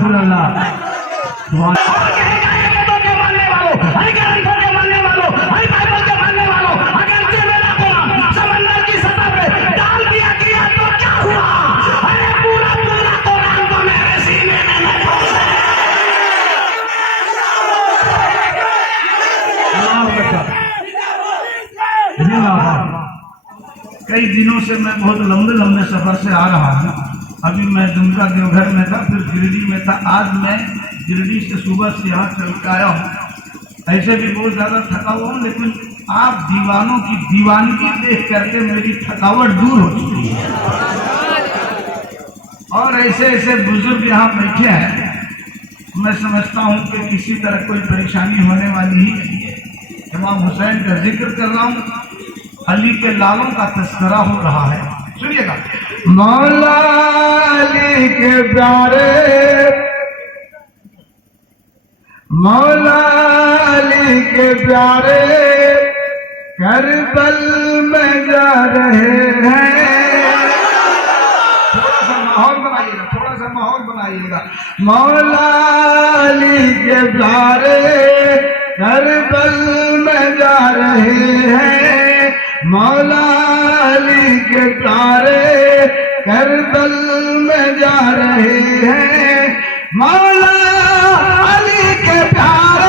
रसूल अल्लाह। समंदर की सतह पे डाल दिया गया तो क्या हुआ? अरे पूरा पूरा कुरान तो मेरे सीने में महफूज है। कई दिनों से मैं बहुत लंबे लंबे सफर से आ रहा हूँ। अभी मैं दुमका देवघर में था, फिर गिरिडीह में था। आज मैं गिरिडीह से सुबह से यहाँ चल के आया हूँ। ऐसे भी बहुत ज्यादा थका हुआ हूँ, लेकिन आप दीवानों की दीवानगी देख करके मेरी थकावट दूर हो चुकी है। और ऐसे ऐसे बुजुर्ग यहाँ बैठे हैं, मैं समझता हूँ कि किसी तरह कोई परेशानी होने वाली ही नहीं है। इमाम हुसैन का जिक्र कर रहा हूँ, अली के लालों का तस्करा हो रहा है। सुनिएगा। मौला अली के प्यारे, मौला अली के प्यारे करबल में जा रहे हैं। थोड़ा सा माहौल बनाइएगा, थोड़ा सा माहौल बनाइएगा। मौला अली के प्यारे करबल में जा रहे हैं। मौला अली के प्यारे करबल में जा रहे हैं। मौला अली के प्यारे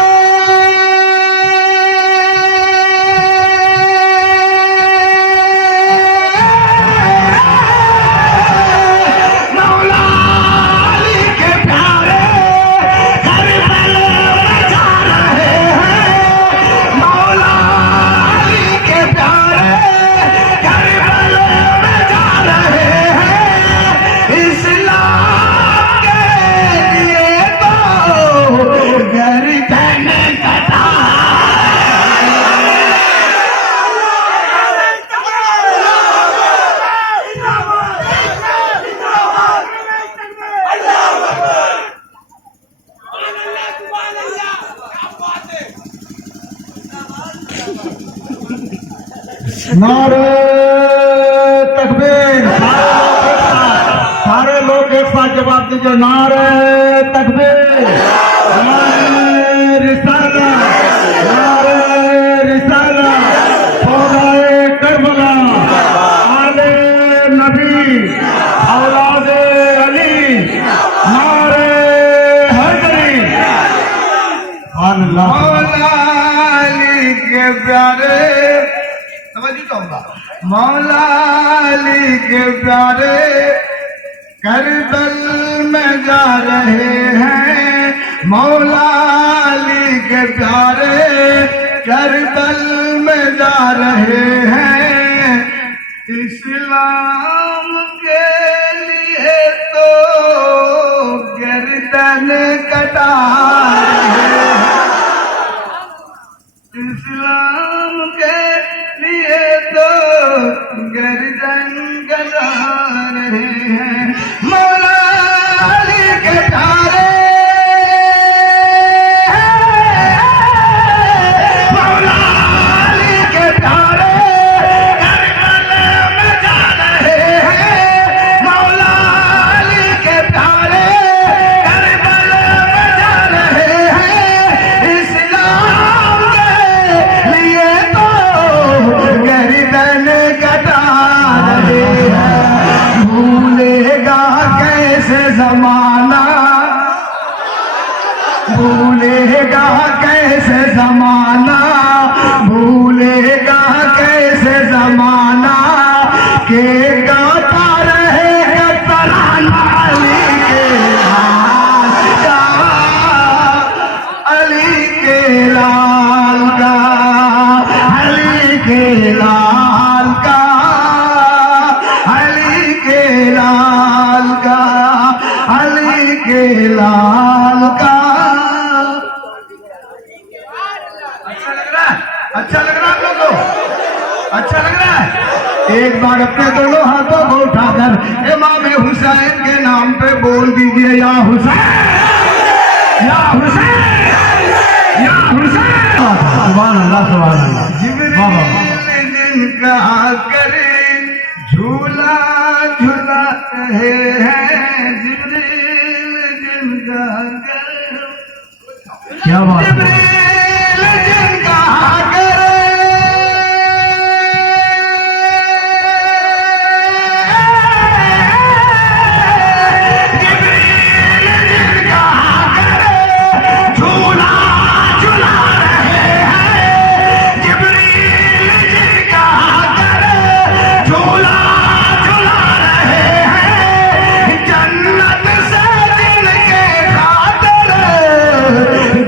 नारे तकबीर। सारे लोग एक साथ जवाब दीजिए, नारे तकबीर, नारे रिसाला, नारे रिसाला, फौजाए करबला, आले नबी, औलादे अली, नारे हैदरी। मौला अली के प्यारे, मौला अली के प्यारे करबल में जा रहे हैं। मौला अली के प्यारे करबल में जा रहे हैं। इस्लाम के लिए तो गर्दन कटा रहे हैं। इस्लाम के लिए तो गर्दन कटा रहे हैं। मौला अली के प्यारे, मौला अली के प्यारे करबल में जा रहे हैं। मौला अली के प्यारे करबल में जा रहे हैं। इस्लाम के लिए तो गर्दन कटा रहे हैं। भूलेगा कैसे जमाना, भूलेगा कैसे जमाना, भूलेगा कैसे जमाना के गाता रहेगा तराना अली के लाल का, अली के लाल का, अली के लाल का, अली के लाल का, अली के लाल का। अच्छा लग रहा है? अच्छा लग रहा है आप लोगों को? अच्छा लग रहा है? एक बार अपने दोनों हाथों को उठाकर इमाम हुसैन के नाम पे बोल दीजिए, या हुसैन, या हुसैन, या हुसैन। सुभान अल्लाह, सुभान अल्लाह। जिब्रील जिनका करे झूला झूला रहे हैं। जिब्रील क्या बात है?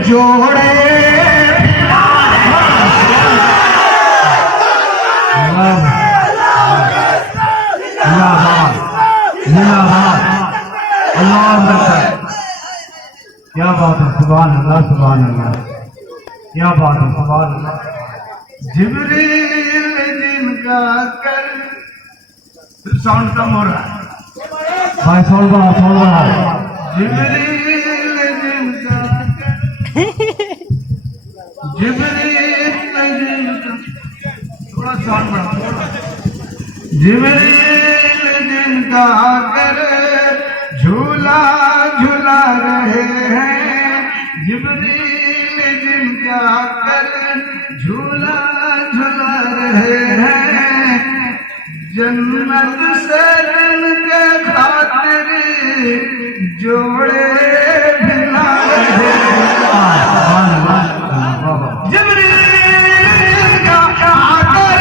जोड़े क्या बात है? सुभान अल्लाह, सुभान अल्लाह, क्या बात है? सुभान अल्लाह। जिब्रील जिनका कर साउंड कम हो रहा है। भाई सोल बड़ा जिब्रील जिनका कर जिब्रील जिनका थोड़ा साउंड बढ़ा थोड़ा। जिब्रील जिनका कर झूला झूला रहे हैं। जिब्रील जिनका कर झूला झूला रहे हैं। जन्नत से के खातिर जोड़े भिला रहे हैं। जिब्रील का आकर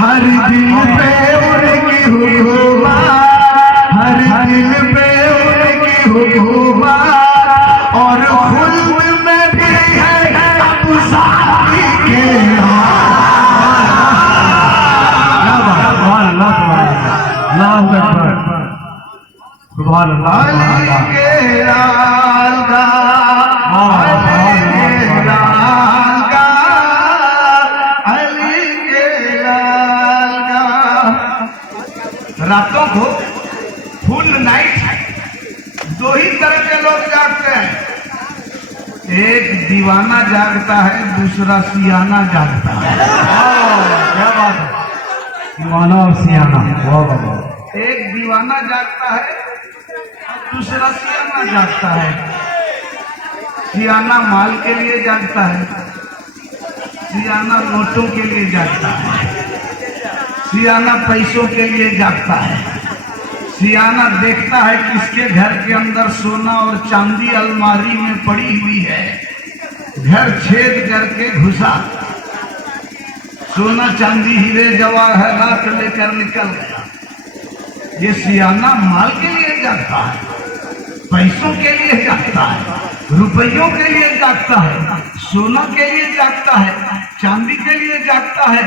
हर दिल पे उनकी हुकूमत, हर दिल पे उनकी हुकूमत और खुल्द में भी है अब साथी के सुभान अल्लाह। अली के लाल का, अली के लाल का, अली के लाल का। रातों को फुल नाइट दो ही तरह के लोग जागते हैं। एक दीवाना जागता है, दूसरा सियाना जागता है। क्या बात है? दीवाना और सियाना, वाह वाह वाह। एक दीवाना जागता है, दूसरा सियाना जागता है। सियाना माल के लिए जागता है, सियाना नोटों के लिए जागता है, सियाना पैसों के लिए जागता है। सियाना देखता है किसके घर के अंदर सोना और चांदी अलमारी में पड़ी हुई है। घर छेद करके घुसा, सोना चांदी हीरे जवाहरात लेकर निकल गया। ये सियाना माल के लिए जागता है, पैसों के लिए जागता है, रुपयों के लिए जागता है, सोना के लिए जागता है, चांदी के लिए जागता है,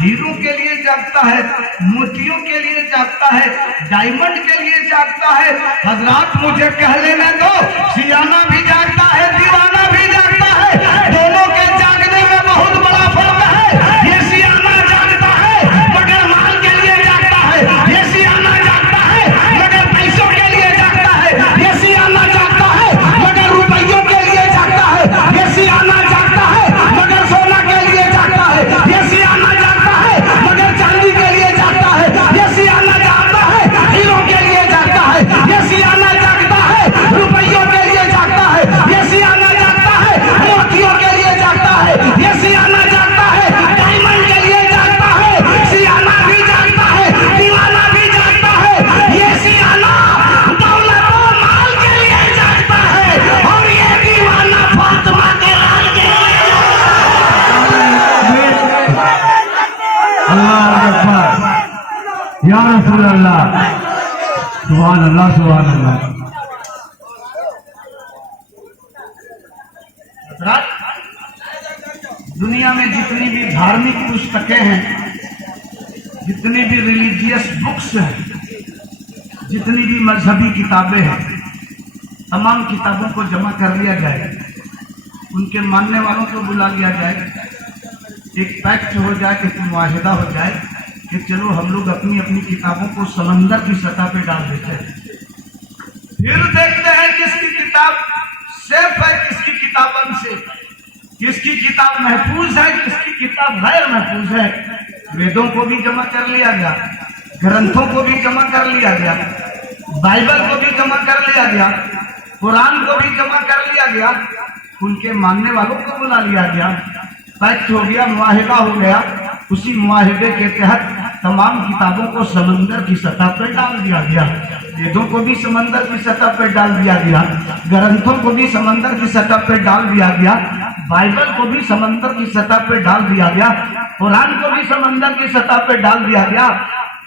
हीरो के लिए जागता है, मोतियों के लिए जागता है, डायमंड के लिए जागता है। हजरात मुझे कह लेने दो, सियाना भी जागता है, दीवाना भी जागता है। दोनों के जागने में बहुत बड़ा फर्क है। ये सियाना जागता है मगर माल के लिए जागता है, ये सियाना जागता है मगर पैसों के लिए जागता है, ये सियाना जागता है मगर रुपयों के लिए जागता है, ये सियाना जागता है मगर सोना के लिए जागता है, ये सियाना जागता है मगर चांदी के लिए जागता है, ये सियाना जागता है हीरो के लिए जागता है, ये सियाना जागता है रुपयों के लिए जागता है, ये सियाना जागता है मोतियों के लिए जागता है, ये सियाना जागता है डायमंड के लिए जागता है। सियाना भी जागता है, दीवाना भी जागता है। ये सियाना दौलत और माल के लिए जागता है और ये दीवाना फातिमा के लाल के लिए। अल्लाह अकबर, या रसूल अल्लाह, सुभान अल्लाह, सुभान अल्लाह। दुनिया में जितनी भी धार्मिक पुस्तकें हैं, जितनी भी रिलीजियस बुक्स हैं, जितनी भी मजहबी किताबें हैं तमाम किताबों को जमा कर लिया जाए, उनके मानने वालों को बुला लिया जाए, एक पैक्ट हो जाए, एक मुआहिदा हो जाए कि चलो हम लोग अपनी अपनी किताबों को समंदर की सतह पे डाल देते हैं, फिर देखते हैं किसकी किताब सेफ है, किसकी किताब अनसेफ है, किसकी किताब महफूज है, किसकी किताब गैर महफूज है। वेदों को भी जमा कर लिया गया, ग्रंथों को भी जमा कर लिया गया, बाइबल को भी जमा कर लिया गया, कुरान को भी जमा कर लिया गया, उनके मानने वालों को बुला लिया गया, पैक्ट हो गया, मुआहिदा हो गया। उसी मुआहिदे के तहत तमाम किताबों को समंदर की सतह पर डाल दिया गया, वेदों को भी समंदर की सतह पर डाल दिया गया, ग्रंथों को भी समंदर की सतह पर डाल दिया गया, बाइबल को भी समंदर की सतह पर डाल दिया गया, कुरान को भी समंदर की सतह पर डाल दिया गया।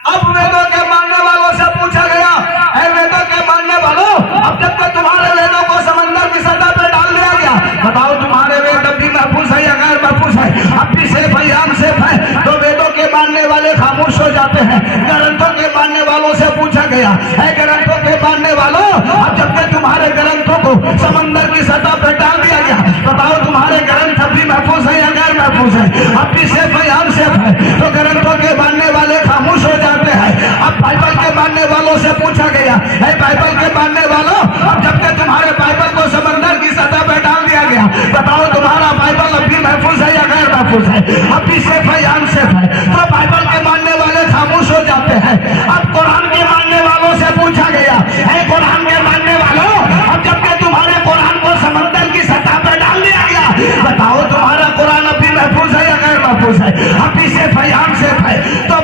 अब वेदों के मानने वालों से पूछा गया, ऐ वेदों के मानने वालों, अब जब तक तुम्हारे वेदों को समंदर की सतह पर डाल दिया गया, बताओ तुम्हारे वेद अब भी महफूज है या गैर महफूज है, अब भी सेफ है या अनसेफ है? तो वेदों के मानने वाले खामोश हो जाते हैं। ग्रंथों के मानने वालों से पूछा गया, ऐ ग्रंथों के मानने वालों, अब जब तक तुम्हारे ग्रंथों को समंदर की सतह पर डाल दिया गया, बताओ तुम्हारे ग्रंथ अब भी महफूज है या गैर महफूज है, अब भी सेफ है या अनसेफ है? तो ग्रंथों के मानने वाले खामोश हो जाते हैं। अब बाइबल के मानने वालों से पूछा गया, है बाइबल के मानने वालों, अब जब तक तुम्हारे बाइबल को समंदर की सतह पर डाल दिया गया, बताओ तुम्हारा बाइबल अब भी महफूज है या गैर महफूज है, अब भी सेफ है या अनसेफ है? तो बाइबल के मानने वाले खामोश हो जाते हैं। अब कुरान के मानने वालों से पूछा गया, है कुरान के मानने वालों, अब जब तक तुम्हारे कुरान को समंदर की सतह पर डाल दिया गया, बताओ तुम्हारा कुरान अब भी महफूज है या गैर महफूज है, अब भी सेफ है या अनसेफ है? तो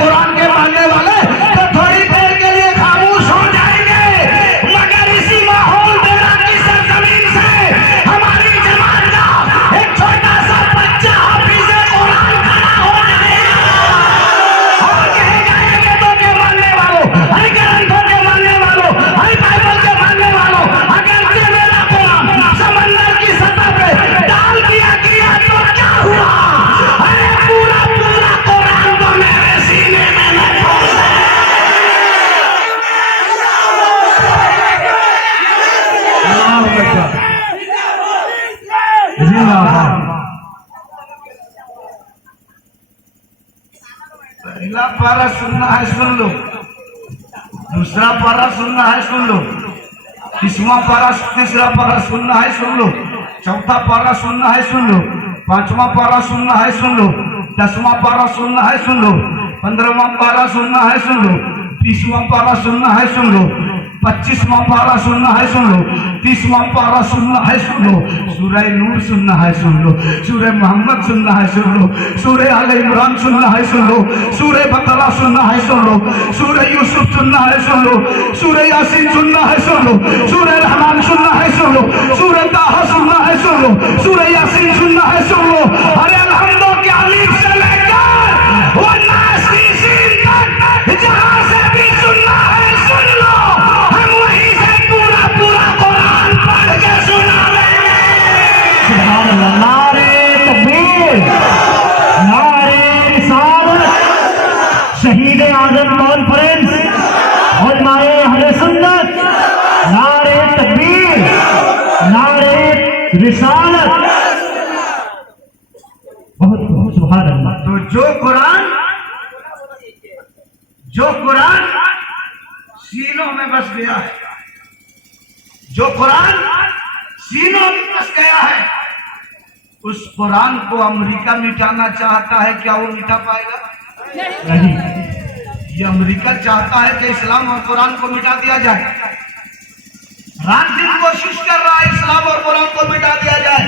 कुरान के मानने वाले तो थोड़ी देर के लिए खामोश हो जाएंगे, मगर इसी माहौल बेरा की सरजमीन से हमारी जमात का एक छोटा सा बच्चा हाफिज़े कुरान खड़ा हो जाएगा और कहेगा, वेदों के मानने वालों, ग्रंथों के मानने वालों, बाइबल के मानने वालों, अगर ये मेरा कुरान समंदर की सतह पे डाल दिया गया तो क्या हुआ? अरे पूरा पूरा कुरान तो मेरे सीने में महफूज है। पहला पारा सुनना है सुन लो, दूसरा पारा सुनना है सुन लो, तीसरा पारा सुनना है सुन लो, चौथा पारा सुनना है सुन लो, पांचवा पारा सुनना है सुन लो, 10वां पारा सुनना है सुन लो, 15वां पारा सुनना है सुन लो, 20वां पारा सुनना है सुन लो, 25वां पारा सुनना है सुन लो, 30वां पारा सुनना है सुन लो, सूरह नूर सुनना है सुन लो, सूरह मोहम्मद सुनना है सुन लो, सूरह आल इमरान सुनना है सुन लो, सूरह बकरा सुनना है सुन लो, सूरह यूसुफ सुनना है सुन लो, सूरह यासीन सुनना है सुन लो, सूरह रहमान सुनना है सुन लो, सूरह ताहा सुनना है सुन लो, सूरह यासीन सुनना है सुन लो। अरे अलहम्दो के अलीफ से लेकर वो नास की सीन तक जहां से भी सुनना है सुन लो, हम वहीं से पूरा पूरा कुरान पढ़ के सुना लेंगे। सुभान अल्लाह। नारे तकबीर, नारे रिसालत, शहीद आजम कॉन्फ्रेंस और नारे अहले सुन्नत, नारे तकबीर, नारे रिसालत, बहुत बहुत सुभान अल्लाह। तो जो कुरान सीनों में बस गया है, जो कुरान सीनों में बस गया है, उस कुरान को अमेरिका मिटाना चाहता है, क्या वो मिटा पाएगा? नहीं। ये अमेरिका चाहता है कि इस्लाम और कुरान को मिटा दिया जाए, रात दिन कोशिश कर रहा है इस्लाम और कुरान को मिटा दिया जाए,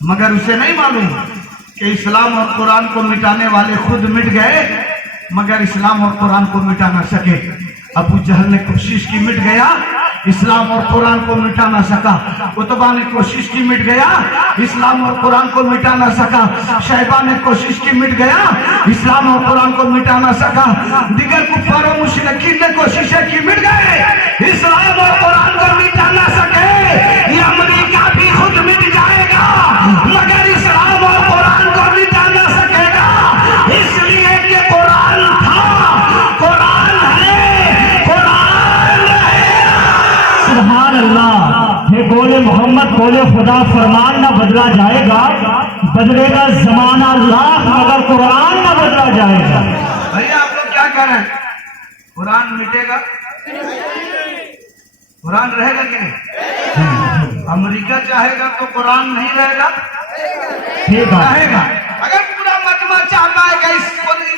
मगर उसे नहीं मालूम कि इस्लाम और कुरान को मिटाने वाले खुद मिट गए, मगर इस्लाम और कुरान को मिटा ना सके। अबू जहल ने कोशिश की, मिट गया, इस्लाम और कुरान को मिटा ना सका। उतबा ने कोशिश की, मिट गया, इस्लाम और कुरान को मिटा ना सका। शैबा ने कोशिश की, मिट गया, इस्लाम और कुरान को मिटा ना सका। दिगर कुफार और मुशरिकीन ने कोशिशें की, मिट गए, इस्लाम और कुरान को मिटा ना सके। ये अमेरिका भी खुद मिट जाएगा, मगर इस्लाम और कुरान को मिटा ना सकेगा, इसलिए कि कुरान था, कुरान कौले खुदा फरमान ना बदला जाएगा, बदलेगा जमाना लाख मगर कुरान ना बदला जाएगा। भैया आप लोग क्या कह रहे हैं? कुरान मिटेगा? कुरान रहेगा कि नहीं? अमेरिका चाहेगा तो कुरान नहीं रहेगा? रहेगा। अगर पूरा मजमा चाहता है कि इस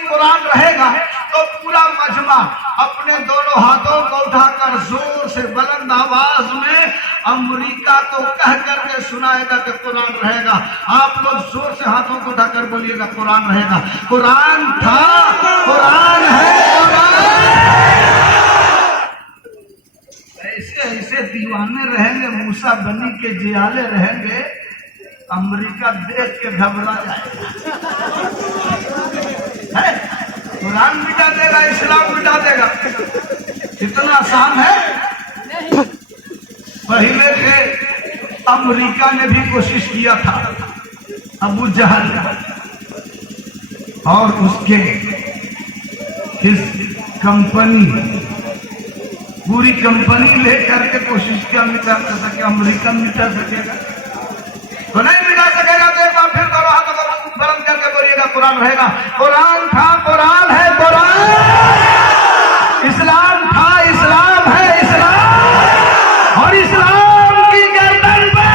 कुरान रहेगा तो पूरा मजमा अपने दोनों हाथों को उठाकर जोर से बुलंद आवाज में अमेरिका को कह करके सुनाएगा कि कुरान रहेगा। आप लोग जोर से हाथों को उठाकर बोलिएगा कुरान रहेगा। कुरान था, कुरान है, ऐसे ऐसे दीवाने रहेंगे, मूसा बनी के जियाले रहेंगे, अमेरिका देख के घबरा जाएगा। कुरान मिटा देगा, इस्लाम मिटा देगा। इतना आसान है? पहले के अमेरिका ने भी कोशिश किया था, अबू जहल और उसके इस कंपनी, पूरी कंपनी लेकर के कोशिश किया मिटा सके। अमेरिका मिटा सकेगा तो नहीं मिटा सकेगा। तो एक बार फिर करो हाथों को बुलंद करके बोलिएगा कुरान रहेगा। कुरान था, कुरान है, कुरान। इस्लाम था, इस्लाम है, इस्लाम। और इस्लाम की गर्दन पे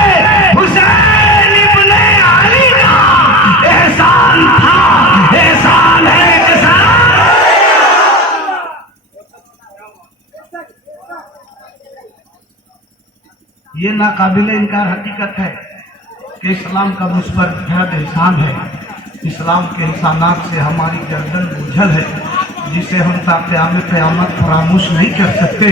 हुसैन इब्ने अली का एहसान था, एहसान है, एहसान। ये नाकाबिले इनकार हकीकत है कि इस्लाम का मुझ पर बेहद एहसान है। इस्लाम के एहसानात से हमारी गर्दन बोझल है, जिसे हम क़यामत फरामोश नहीं कर सकते।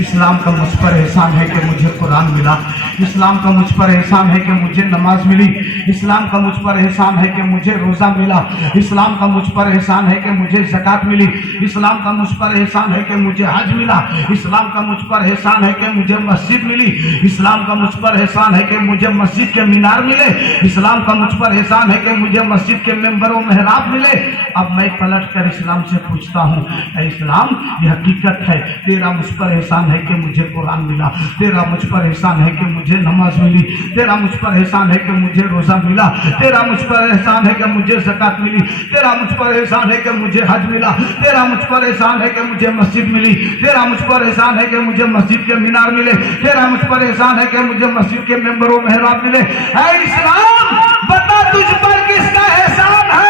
इस्लाम का मुझ पर एहसान है कि मुझे कुरान मिला। इस्लाम का मुझ पर एहसान है कि मुझे नमाज मिली। इस्लाम का मुझ पर एहसान है कि मुझे रोज़ा मिला। इस्लाम का मुझ पर एहसान है कि मुझे ज़कात मिली। इस्लाम का मुझ पर एहसान है कि मुझे हज मिला। इस्लाम का मुझ पर एहसान है कि मुझे मस्जिद मिली। इस्लाम का मुझ पर एहसान है कि मुझे मस्जिद के मीनार मिले। इस्लाम का मुझ पर एहसान है कि मुझे मस्जिद के मेंबर व मेहराब मिले। अब मैं पलट कर इस्लाम से पूछता हूँ, इस्लाम ये हकीकत है, तेरा मुझ पर एहसान है कि मुझे कुरान मिला। तेरा मुझ पर एहसान है कि मुझे नमाज मिली। तेरा मुझ पर एहसान है कि मुझे रोज़ा मिला। तेरा मुझ पर एहसान है कि मुझे ज़कात मिली। तेरा मुझ पर एहसान है कि मुझे हज मिला। तेरा मुझ पर एहसान है कि मुझे मस्जिद मिली। तेरा मुझ पर एहसान है कि मुझे मस्जिद के मीनार मिले। तेरा मुझ पर एहसान है कि मुझे मस्जिद के मेंबर व मेहराब मिले। ऐ इस्लाम, बता तुझ पर किसका एहसान है?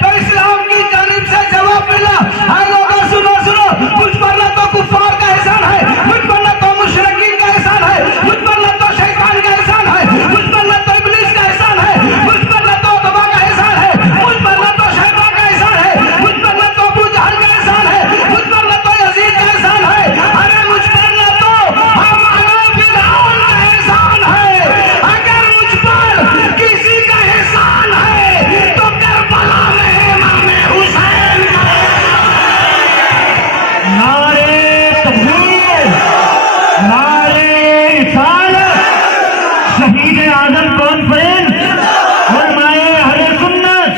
तो इस्लाम की जानिब से जवाब मिला, हर लोग सुनो सुनो, मुझ पर न तो कुफ्फार का एहसान है, मुझ पर न तो मुशरिकीन का एहसान है, मुझ पर न तो शैतान का एहसान है, मुझ पर न तो इब्लीस का एहसान है, मुझ पर न तो अकबा का एहसान है, मुझ पर न तो शैबा का एहसान है, मुझ पर न तो अबू जहल का एहसान है, मुझ पर न तो यजीद का एहसान है, अरे मुझ पर न तो हमारा फिरौन का एहसान है। अगर मुझ पर किसी का एहसान है तो करबला में इमाम हुसैन का। नारे तकबीर, नारे रिसालत, शहीद आजम कॉन्फ्रेंस और माए अहले सुन्नत।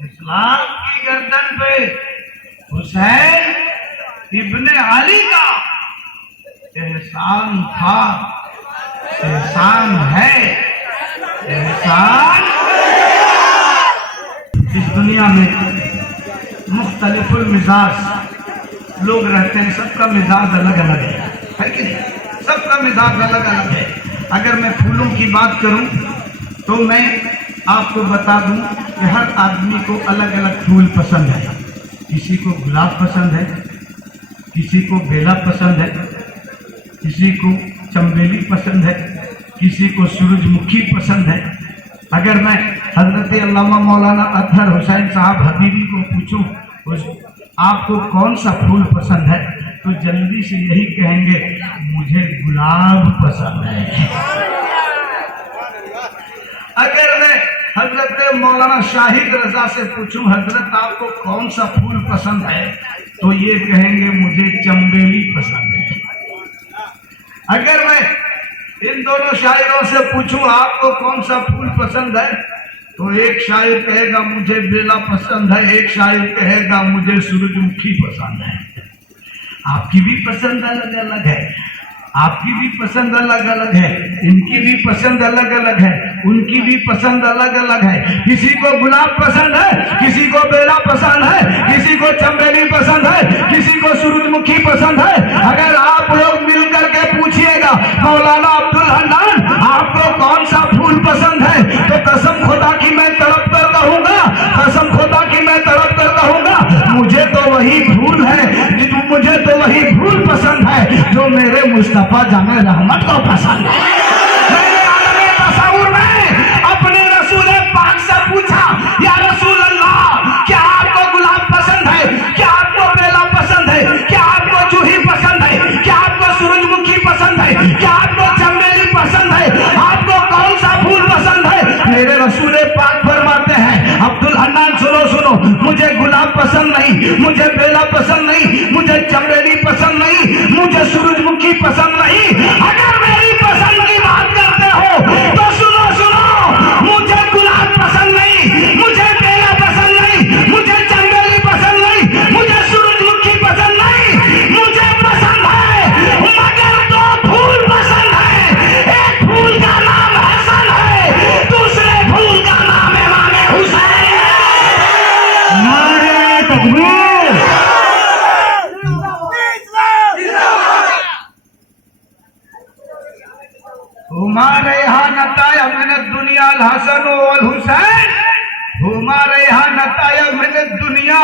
इस्लाम की गर्दन पे हुसैन इब्ने अली का एहसान था, एहसान है, एहसान। इस दुनिया में मुख्तलिफुल मिजाज लोग रहते हैं, सबका मिजाज अलग अलग है कि नहीं? सबका मिजाज अलग अलग है। अगर मैं फूलों की बात करूं तो मैं आपको बता दूं कि हर आदमी को अलग अलग फूल पसंद है। किसी को गुलाब पसंद है, किसी को बेला पसंद है, किसी को चंबेली पसंद है, किसी को सूरजमुखी पसंद है। अगर मैं हजरत अल्लामा मौलाना अतहर हुसैन साहब हबीबी को पूछूं आपको कौन सा फूल पसंद है, तो जल्दी से यही कहेंगे मुझे गुलाब पसंद है। अगर मैं हजरत मौलाना शाहिद रजा से पूछूं हजरत आपको कौन सा फूल पसंद है, तो ये कहेंगे मुझे चंबेली पसंद है। अगर मैं इन दोनों शायरों से पूछूं आपको कौन सा फूल पसंद है, तो एक शायर कहेगा मुझे बेला पसंद है, एक शायर कहेगा मुझे सूरजमुखी पसंद है। आपकी भी पसंद अलग अलग है, आपकी भी पसंद अलग अलग है, इनकी भी पसंद अलग अलग है, उनकी भी पसंद अलग अलग है। किसी को गुलाब पसंद है, किसी को बेला पसंद है, किसी को चमेली पसंद है, किसी को सूरजमुखी पसंद है। अगर आप लोग मिल करके पूछिएगा मौलाना अब्दुल हन्नान आपको कौन सा फूल पसंद है, तो कसम खुदा की मैं तड़प कर कहूंगा, कसम खुदा की मैं तड़प कर कहूंगा, मुझे तो वही फूल है, मुझे तो वही फूल पसंद है जो मेरे मुस्तफा जाने रहमत को पसंद है। मैंने आलमे तसव्वुर में अपने रसूल पाक से पूछा, या रसूल अल्लाह, क्या आपको गुलाब पसंद है, क्या आपको बेला पसंद है, क्या आपको जूही पसंद है, क्या आपको सूरजमुखी पसंद है, क्या आपको चमेली पसंद है, आपको कौन सा फूल पसंद है? मेरे रसूल पाक फरमाते हैं, अब्दुल हन्नान सुनो सुनो, मुझे गुलाब पसंद नहीं, मुझे बेला पसंद नहीं, मुझे चमेली पसंद नहीं, मुझे सूरजमुखी पसंद नहीं। अगर मेरी पसंद की बात करते हो तो सुनो सुनो, मुझे गुलाब पसंद नहीं, मुझे बेला पसंद नहीं, मुझे चमेली पसंद नहीं, मुझे सूरजमुखी पसंद नहीं, मुझे पसंद है मगर दो फूल पसंद है। एक फूल का नाम हसन है, दूसरे फूल का नाम इमाम हुसैन। नारे तकबीर। हमारे यहाँ नताया मैंने दुनिया हसन वल हुसैन, हमारे यहाँ नताया मैंने दुनिया।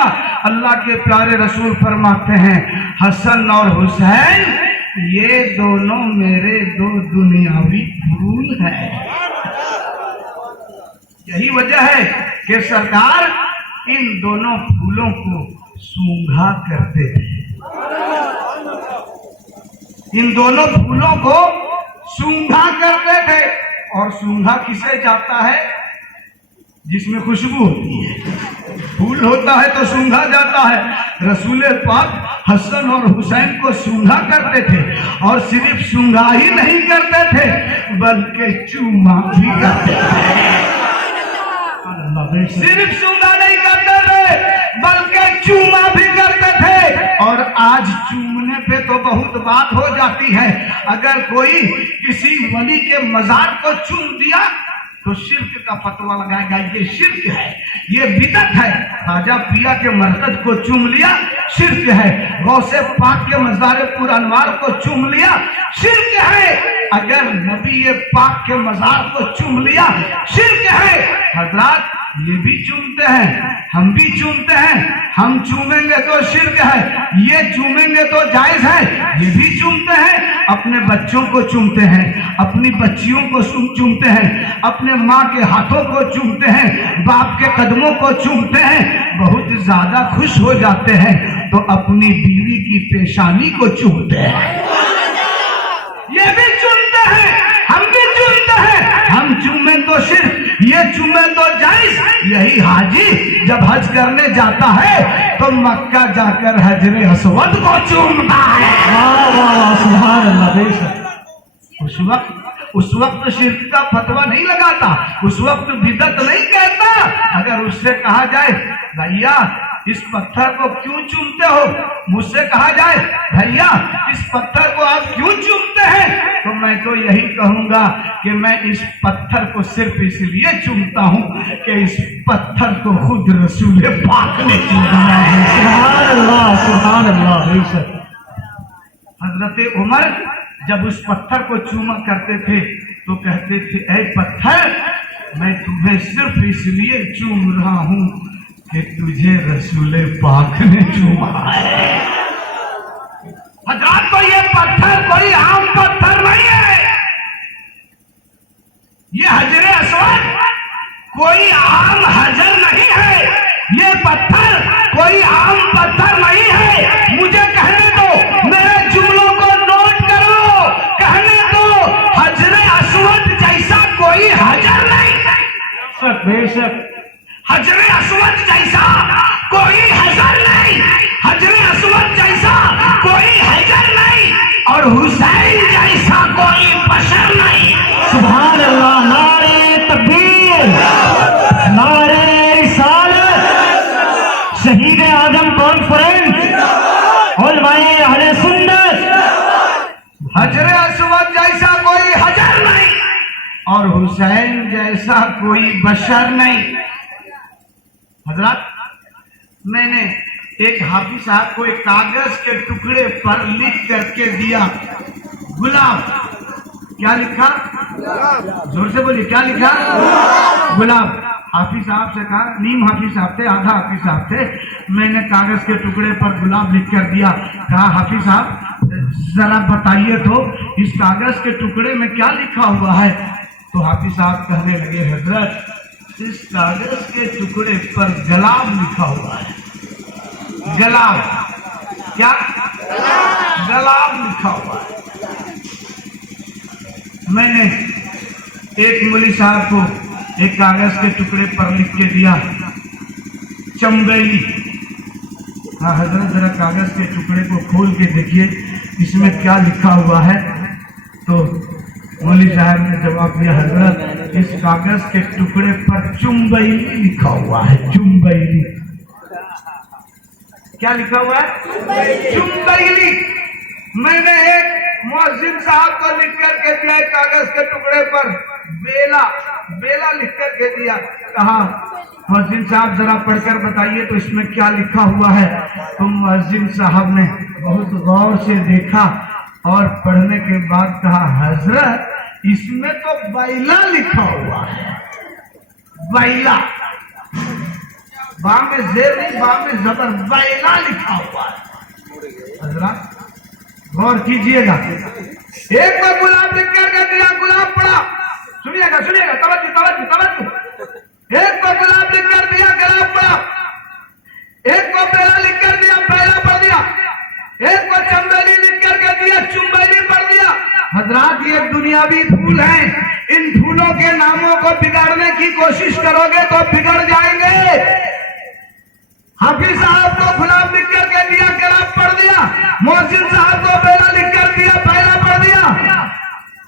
अल्लाह के प्यारे रसूल फरमाते हैं हसन और हुसैन ये दोनों मेरे दो दुनियावी फूल हैं। यही वजह है कि सरकार इन दोनों फूलों को सूंघा करते थे, इन दोनों फूलों को सूंघा करते थे। और सूंघा किसे जाता है? जिसमें खुशबू होती है। फूल होता है तो सूंघा जाता है। रसूल पाक हसन और हुसैन को सूंघा करते थे, और सिर्फ सूंघा ही नहीं करते थे बल्कि चूमा भी करते थे। सिर्फ सूंघा नहीं करते थे बल्कि चूमा भी करते थे। और आज चूमने पे तो बहुत बात हो जाती है। अगर कोई किसी वली के मजार को चूम दिया तो शिर्क का फतवा लगाएगा, ये शिर्क है, ये बिदअत है। खाजा पिया के मरकज को चूम लिया, शिर्क है। गौसे पाक के मज़ार पुर अनवार को चूम लिया, शिर्क है। अगर नबी पाक के मजार को चूम लिया, शिर्क है। हजरात ये भी चूमते हैं, हम भी चूमते हैं। हम चूमेंगे तो शिर्क है, ये चूमेंगे तो जायज है। ये भी चूमते हैं, अपने बच्चों को चूमते हैं, अपनी बच्चियों को चूमते हैं, अपने माँ के हाथों को चूमते हैं, बाप के कदमों को चूमते हैं। बहुत ज्यादा खुश हो जाते हैं तो अपनी बीवी की पेशानी को चूमते हैं। ये भी चूमते हैं, हम भी चूमते हैं। हम चूमे तो शिर्क, ये चूमे तो जायज। यही हाजी जब हज करने जाता है तो मक्का जाकर हजरे अस्वद को चूमता है। सुभान अल्लाह। बेशक उस वक्त शिर्क का फतवा नहीं लगाता, उस वक्त बिदअत नहीं कहता। अगर उससे कहा जाए भैया इस पत्थर को क्यों चूमते हो, मुझसे कहा जाए भैया इस पत्थर को आप क्यों चूमते हैं, तो मैं तो यही कहूंगा कि मैं इस पत्थर को सिर्फ इसलिए चूमता हूं कि इस पत्थर को खुद रसूल पाक ने चूमा है। सुभान अल्लाह, सुभान अल्लाह। बेशक हजरत उमर जब उस पत्थर को चूमा करते थे तो कहते थे ऐ पत्थर मैं तुम्हें सिर्फ इसलिए चूम रहा हूं कि तुझे रसूल पाक ने चूमा है। हजरत तो ये पत्थर कोई आम पत्थर नहीं है, ये हजरे अस्वद कोई आम हजर नहीं है, ये पत्थर कोई आम पत्थर नहीं है। मुझे कहने दो, मेरे जुमलों को नोट करो, कहने दो हजरे अस्वद जैसा कोई हजर नहीं। बेशक हजरे अस्वद जैसा कोई हजर नहीं, हजरे अस्वद जैसा कोई हजर नहीं, और हुसैन जैसा कोई बशर नहीं। सुभान अल्लाह। नारे तकबीर, नारे रिसालत, शहीद आजम कॉन्फ्रेंस, उलमाए अहले असवद जैसा कोई हजर नहीं और हुसैन जैसा कोई बशर नहीं। हजरत, मैंने एक हाफिज साहब को एक कागज के टुकड़े पर लिख करके दिया गुलाब। क्या लिखा? जोर से बोलिए, क्या लिखा? गुलाब। हाफिज साहब से कहा, नीम हाफिज साहब थे, आधा हाफिज साहब थे, मैंने कागज के टुकड़े पर गुलाब लिख कर दिया। कहा हाफिज साहब जरा बताइए तो इस कागज के टुकड़े में क्या लिखा हुआ है? तो हाफिज साहब कहने लगे, हजरत इस कागज के टुकड़े पर गलाब लिखा हुआ है। गलाब। क्या? गलाब लिखा हुआ है। मैंने एक मौलवी साहब को एक कागज के टुकड़े पर लिख के दिया चंबेली। हाँ हजरत, जरा कागज के टुकड़े को खोल के देखिए इसमें क्या लिखा हुआ है। तो मौलवी साहब ने जवाब दिया, हजरत इस कागज के टुकड़े पर चुंबैली लिखा हुआ है। चुंबैली। क्या लिखा हुआ है? चुंबैली। मैंने एक मुअज्जिन साहब को लिख करके दिया कागज के टुकड़े पर बेला। बेला लिख करके दिया। कहा मुअज्जिन साहब जरा पढ़कर बताइए तो इसमें क्या लिखा हुआ है। तो मुअज्जिन साहब ने बहुत गौर से देखा और पढ़ने के बाद कहा, हजरत इसमें तो बैला लिखा हुआ है। बैला। बा में जेर नहीं, बा में जबर, बैला लिखा हुआ है। हजरत गौर कीजिएगा। एक को गुलाब लिख करके दिया, गुलाब पड़ा। सुनिएगा सुनिएगा, तवज्जो तवज्जो तवज्जो। एक को गुलाब लिख कर दिया, गुलाब पड़ा। एक को बेला लिख कर दिया, बेला पढ़ दिया। एक को चंबेली लिख करके दिया, चुंबेली पढ़ दिया। हजरात ये दुनियावी फूल हैं, इन फूलों के नामों को बिगाड़ने की कोशिश करोगे तो बिगड़ जाएंगे। हाफिज साहब को गुलाब लिख करके दिया, गुलाब पढ़ दिया। मुअज्जिन साहब को बेला लिख कर दिया, बेला पढ़ दिया।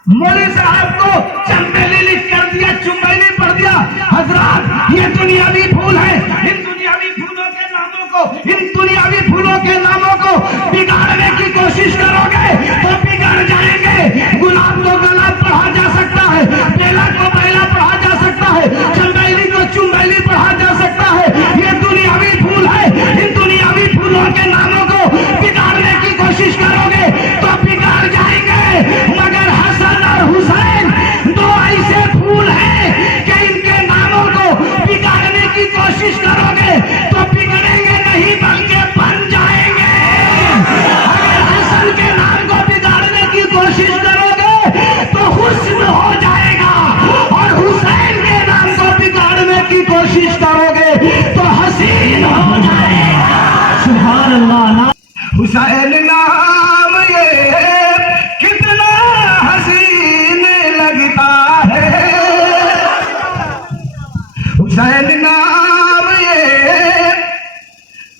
मौलवी साहब को चंबेली लिख कर दिया, चुंबेली पढ़ दिया। हजरात ये दुनियावी फूल है, इन दुनियावी फूलों के नामों को, इन दुनियावी फूलों के नामों को बिगाड़ने की कोशिश करोगे तो बिगड़ जाएंगे। गुलाब को गुलाब पढ़ा जा सकता है, बेला को बेला पढ़ा जा सकता है, चंबेली को चुंबेली पढ़ा जा सकता है। ये दुनियावी फूल है, इन दुनियावी फूलों के नामों को बिगाड़ने की कोशिश करोगे तो बिगड़ जाएंगे। मगर हसन और हुसैन दो ऐसे फूल हैं कि इनके नामों को बिगाड़ने की कोशिश करोगे तो बिगड़ेंगे नहीं बल्कि बन जाएंगे। अगर हसन के नाम को बिगाड़ने की कोशिश करोगे तो हुस्न हो जाएगा और हुसैन के नाम को बिगाड़ने की कोशिश करोगे तो हसीन हो जाएगा। सुभान अल्लाह। हुसैन नाम ये कितना हसीन लगता है। हुसैन नाम ये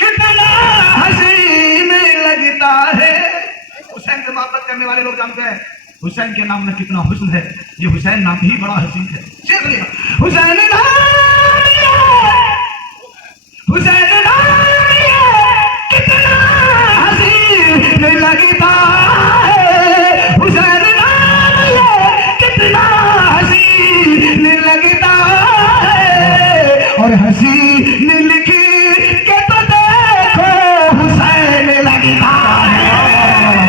कितना हसीन लगता है। हुसैन से मोहब्बत करने वाले लोग जानते हैं हुसैन के नाम में कितना हुस्न है। ये हुसैन नाम ही बड़ा हसीन है। चलिए हुसैन नाम ये, हुसैन नाम ये कितना हसीन लगता है। हुसैन नाम ये कितना हसीन लगता है। और हसीन लिखी के तो देखो हुसैन लगता है।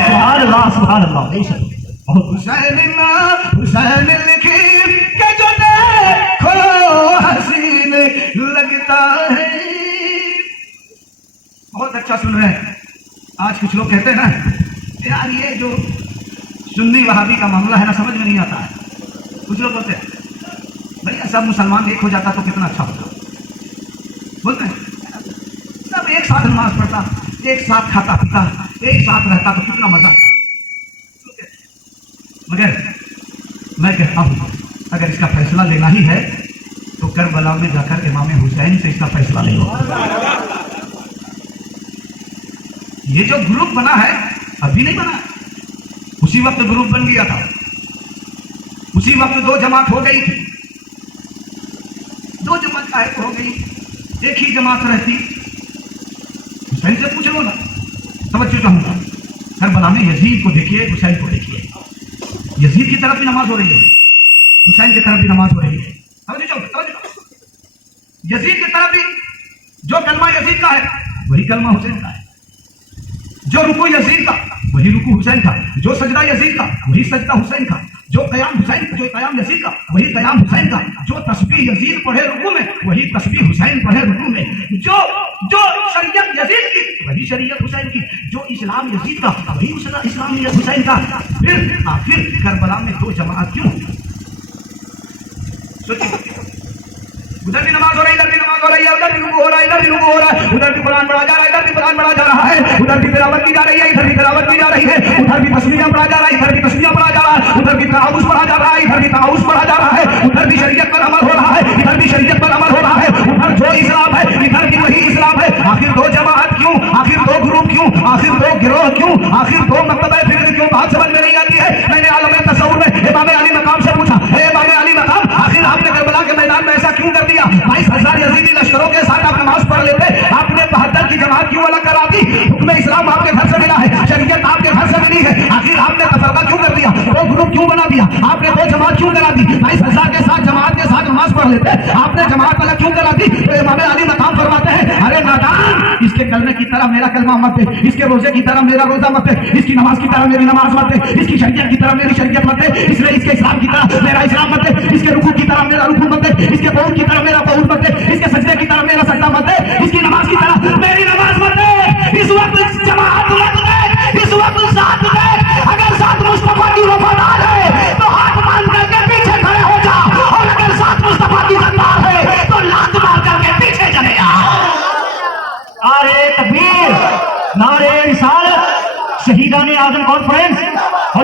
सुभान अल्लाह, सुभान अल्लाह। हुसैन लिखी के जो देखो हसीन लगता है। बहुत अच्छा सुन रहे हैं। आज कुछ लोग कहते हैं ना यार ये जो सुन्नी वहाबी का मामला है ना समझ में नहीं आता है। कुछ लोग बोलते हैं भैया सब मुसलमान एक हो जाता तो कितना अच्छा होता। बोलते हैं सब एक साथ नमाज पढ़ता, एक साथ खाता पीता, एक साथ रहता तो कितना मजा। मगर मैं कहता हूं अगर इसका फैसला लेना ही है तो करबला में जाकर इमाम हुसैन से इसका फैसला ले लो। ये जो ग्रुप बना है अभी नहीं बना, उसी वक्त ग्रुप बन गया था। उसी वक्त दो जमात हो गई थी। दो जमात काहे हो गई, एक ही जमात रहती। हुसैन से पूछ लो ना। तवज्जो चाहूंगा, करबला में यजीद को देखिए, हुसैन को देखिए। यजीद की तरफ भी नमाज हो रही है, हुसैन की तरफ भी नमाज हो रही है। समझ जाओ। यजीद की तरफ भी जो कलमा यजीद का है वही कलमा हुसैन का है, जो रुकू यजीद का वही रुकू हुसैन का, जो सजदा यजीद का वही सजदा हुसैन का, जो कयाम यजीद का वही कयाम हुसैन का, जो तस्बीह यजीद पढ़े रुकू में वही तस्बीह हुसैन पढ़े रुकू में, जो शरीयत यजीद की वही शरीयत हुसैन की, जो इस्लाम यजीद का वही इस्लाम हुसैन का। फिर आखिर करबला में दो जमात क्यों? सोचिए, उधर भी नमाज हो रही है, इधर भी नमाज हो रही है, उधर भी रुकू हो रहा है, इधर भी रुकू हो रहा है, उधर भी कुरान पढ़ा जा रहा है, इधर भी कुरान पढ़ा जा रहा है, उधर भी तिलावत की जा रही है, इधर भी तिलावत की जा रही है, उधर भी तस्बीह पढ़ा जा रहा है, इधर भी तस्बीह पढ़ा जा रहा है, उधर भी तआवुज़ पढ़ा जा रहा है, इधर भी तआवुज़ पढ़ा जा रहा है, उधर भी शरीयत पर अमल हो रहा है, इधर भी शरीयत पर अमल हो रहा है, उधर जो इस्लाम है इधर भी वही इस्लाम है। आखिर दो जमात क्यों? आखिर दो ग्रुप क्यों? आखिर दो गिरोह क्यों? आखिर दो मकतबे फिक्र क्यों? बात समझ में नहीं आती है। मैंने आलम तसव्वुर में इमाम अली मकाम से पूछा, इमाम अली मकाम, आखिर आपने करबला के मैदान में ऐसा क्यों कर दिया? 22,000 यजीदी लश्करों के साथ आप नमाज पढ़ लेते, आपने 72 की जमात क्यों अलग करा दी? हुक्म इस्लाम आपके घर से मिला है, शरीयत आपके घर से मिली है, आखिर आपने तफरका क्यों कर दिया? दो ग्रुप क्यों बना दिया? आपने दो जमात क्यों करा दी? 22,000 के साथ जमात के साथ नमाज पढ़ लेते, आपने जमात अलग क्यों करा दी? तो इमाम अली मकाम फरमाते हैं, अरे नादान, इसके कलमे की तरह मेरा कलमा मत दे, इसके रोजे की तरह मेरा रोजा मत दे, इसकी नमाज की तरह मेरी नमाज मत दे, इसकी शरीयत की तरह मेरी शरीयत मत दे, इसके इस्लाम की तरह मेरा इस्लाम मत दे, इसके रुकू की तरह मेरा रुकू मत दे, इसके कौल की तरह मेरा कौल मत दे, इसके सजदे की तरह मेरा सजदा मत दे, इसकी नमाज की तरह मेरी नमाज मत दे। इस वक्त